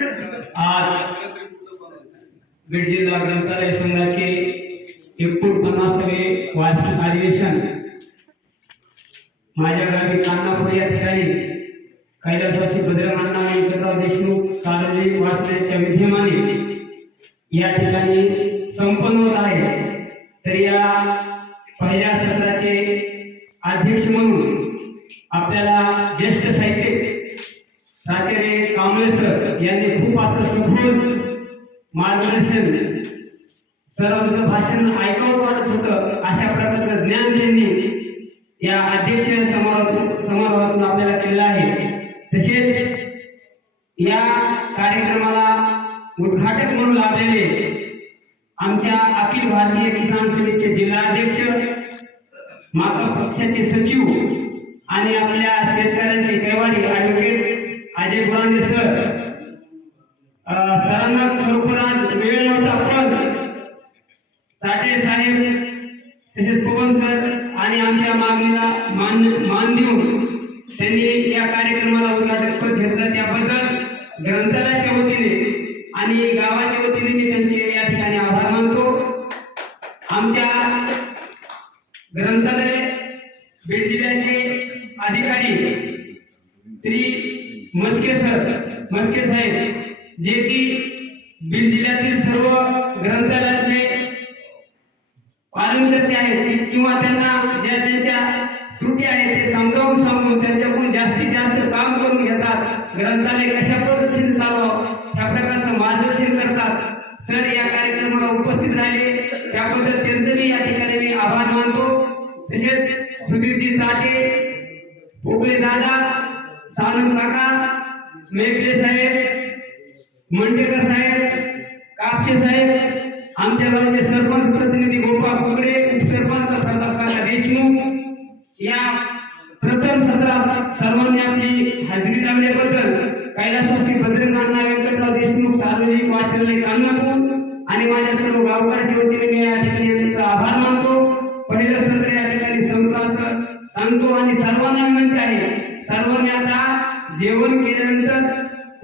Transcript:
आज बीड जिल्हा ग्रंथालय संघाचे एकोणपन्नासावे वार्षिक अधिवेशन. माझ्या गावी कान्हापूर या ठिकाणी कैलासवासी बजरंगांना व्यंकटराव देशमुख सार्वजनिक वाचनाच्या विद्यमाने या ठिकाणी संपन्न होत आहे. तर या पहिल्या सत्राचे अध्यक्ष म्हणून आपल्याला ज्येष्ठ साहित्यिक प्राचार्य कांबळे यांनी खूप असं सखोल मार्गदर्शन सर्वांचं भाषण ऐकावं वाटत होतं. अशा प्रकारचं ज्ञान त्यांनी या अध्यक्षीय समारोह समारोहातून आपल्याला केलेलं आहे. तसेच या कार्यक्रमाला उद्घाटक म्हणून लाभलेले आमच्या अखिल भारतीय किसान सेनेचे जिल्हाध्यक्ष माता पक्षाचे सचिव साठे साहेब तसेच पवन सर आणि आमच्या मागणीला मान मान देऊन त्यांनी या कार्यक्रमाला उद्घाटकपद घेतलं. त्याबद्दल ग्रंथालयाच्या वतीने आणि गावाच्या वतीने मी त्यांचे या ठिकाणी आभार मानतो. आमच्या ग्रंथालय बीड जिल्ह्याचे अधिकारी श्री मस्के सर मस्के साहेब जे की बीड जिल्ह्यातील सर्व पालनकर्ते आहेत किंवा त्यांना ज्या त्यांच्या त्रुटी आहेत ते समजावून सांगून त्यांच्याकडून जास्तीत जास्त काम करून घेतात. ग्रंथालय कशा पद्धतीने चालवावं त्या प्रकारचं मार्गदर्शन करतात. सर या कार्यक्रमाला उपस्थित राहिले. त्याबद्दल त्यांचं मी या ठिकाणी मी आभार मानतो. तसेच सुधीरजी चाटे पोकळे दादा सानंद काका मेघले साहेब मंडेकर साहेब कापसे साहेब आमच्या गावचे सरपंच प्रतिनिधी गोपाळ कुकडे उपसरपंच प्रताप देशमुख. या प्रथम सत्रात सर्वांनी आपली हजेरी लावल्याबद्दल कैलासवासी बजरंगांना व्यंकटराव देशमुख सार्वजनिक वाचनालय कान्हापूर आणि माझ्या सर्व गावकऱ्याच्या वतीने मी या ठिकाणी त्यांचा आभार मानतो. पहिलं सत्र या ठिकाणी संपलं असं सांगतो आणि सर्वांना विनंती आहे. सर्वांनी आता जेवण केल्यानंतर